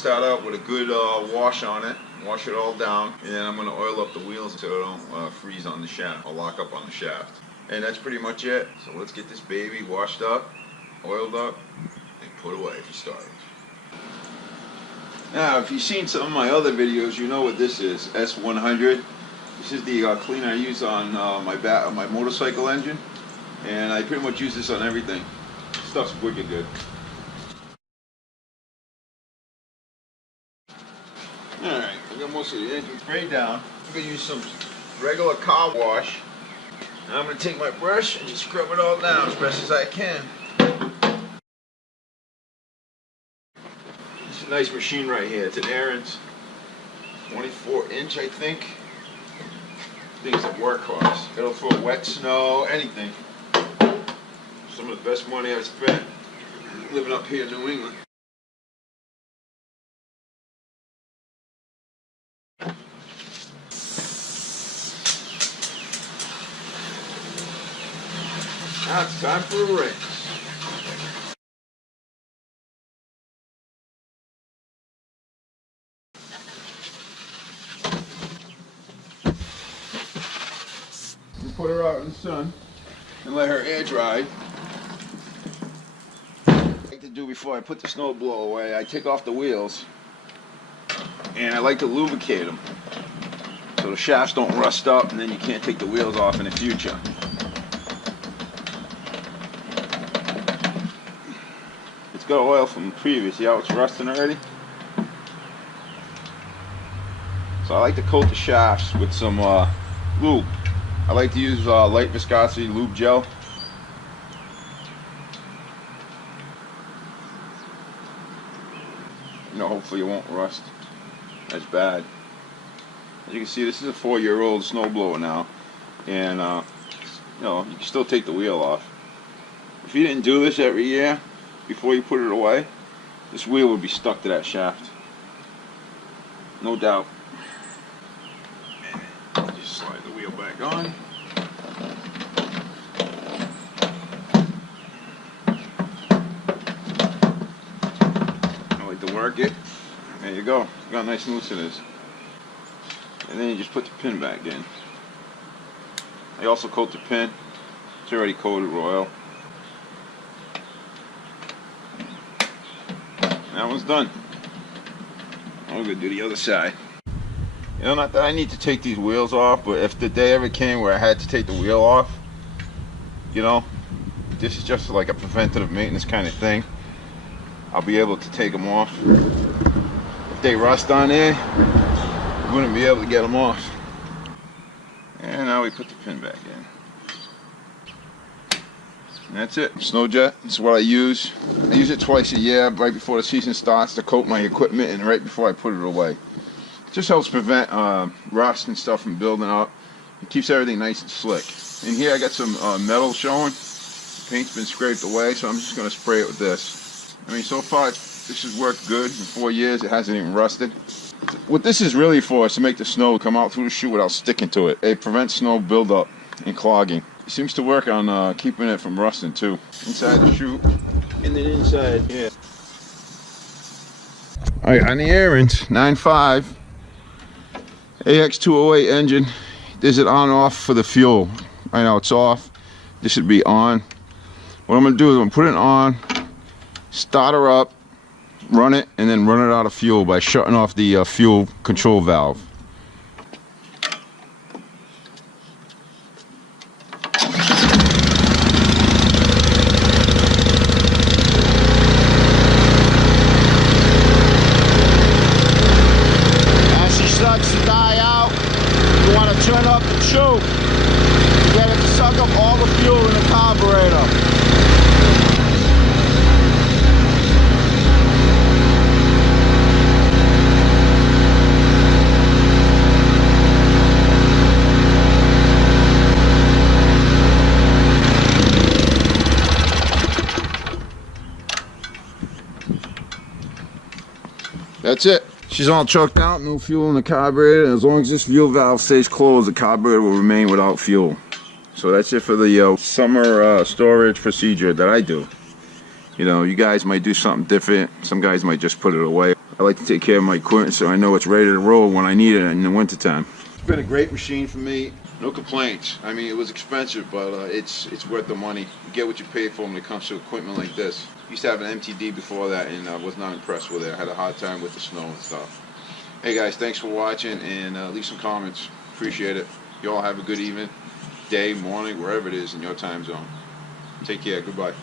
Start out with a good wash on it, wash it all down, and then I'm going to oil up the wheels so they don't freeze on the shaft or lock up on the shaft. And that's pretty much it. So let's get this baby washed up, oiled up, and put away for starters. Now, if you've seen some of my other videos, you know what this is, S100. This is the cleaner I use on my motorcycle engine, and I pretty much use this on everything. This stuff's wicked good. Alright, I got most of the engine sprayed down. I'm going to use some regular car wash. And I'm going to take my brush and just scrub it all down as best as I can. It's a nice machine right here. It's an Ariens 24-inch, I think. Thing's a workhorse. It'll throw wet snow, anything. Some of the best money I've spent living up here in New England. Now it's time for a rinse. You put her out in the sun and let her air dry. What I like to do before I put the snowblower away, I take off the wheels and I like to lubricate them so the shafts don't rust up and then you can't take the wheels off in the future. Got oil from the previous. See how it's rusting already? So I like to coat the shafts with some lube. I like to use light viscosity lube gel. You know, hopefully it won't rust as bad. As you can see, this is a 4-year-old snowblower now, and you know, you can still take the wheel off. If you didn't do this every year before you put it away, this wheel would be stuck to that shaft. No doubt. And just slide the wheel back on. I like to work it. There you go. Look how nice and loose it is. And then you just put the pin back in. I also coat the pin. It's already coated with oil. That one's done. I'm going to do the other side. You know, not that I need to take these wheels off, but if the day ever came where I had to take the wheel off, you know, this is just like a preventative maintenance kind of thing. I'll be able to take them off. If they rust on there, I wouldn't be able to get them off. And now we put the pin back in. And that's it. Snow Jet, this is what I use. I use it twice a year, right before the season starts, to coat my equipment, and right before I put it away. It just helps prevent rust and stuff from building up. It keeps everything nice and slick. In here I got some metal showing. The paint's been scraped away, so I'm just going to spray it with this. I mean, so far this has worked good. In 4 years it hasn't even rusted. What this is really for is to make the snow come out through the chute without sticking to it. It prevents snow buildup and clogging. It seems to work on keeping it from rusting too. Inside the chute and then inside here. Alright, on the Ariens 9.5 AX208 engine, is it on off for the fuel? Right now it's off. This should be on. What I'm going to do is I'm going to put it on, start her up, run it, and then run it out of fuel by shutting off the fuel control valve. As she starts to die out, you want to turn up the choke to get it to suck up all the fuel in the carburetor. That's it. She's all choked out, no fuel in the carburetor, and as long as this fuel valve stays closed, the carburetor will remain without fuel. So that's it for the summer storage procedure that I do. You know, you guys might do something different. Some guys might just put it away. I like to take care of my equipment so I know it's ready to roll when I need it in the wintertime. It's been a great machine for me. No complaints. I mean, it was expensive, but it's worth the money. You get what you pay for when it comes to equipment like this. I used to have an MTD before that, and I was not impressed with it. I had a hard time with the snow and stuff. Hey guys, thanks for watching, and leave some comments. Appreciate it. You all have a good evening, day, morning, wherever it is in your time zone. Take care. Goodbye.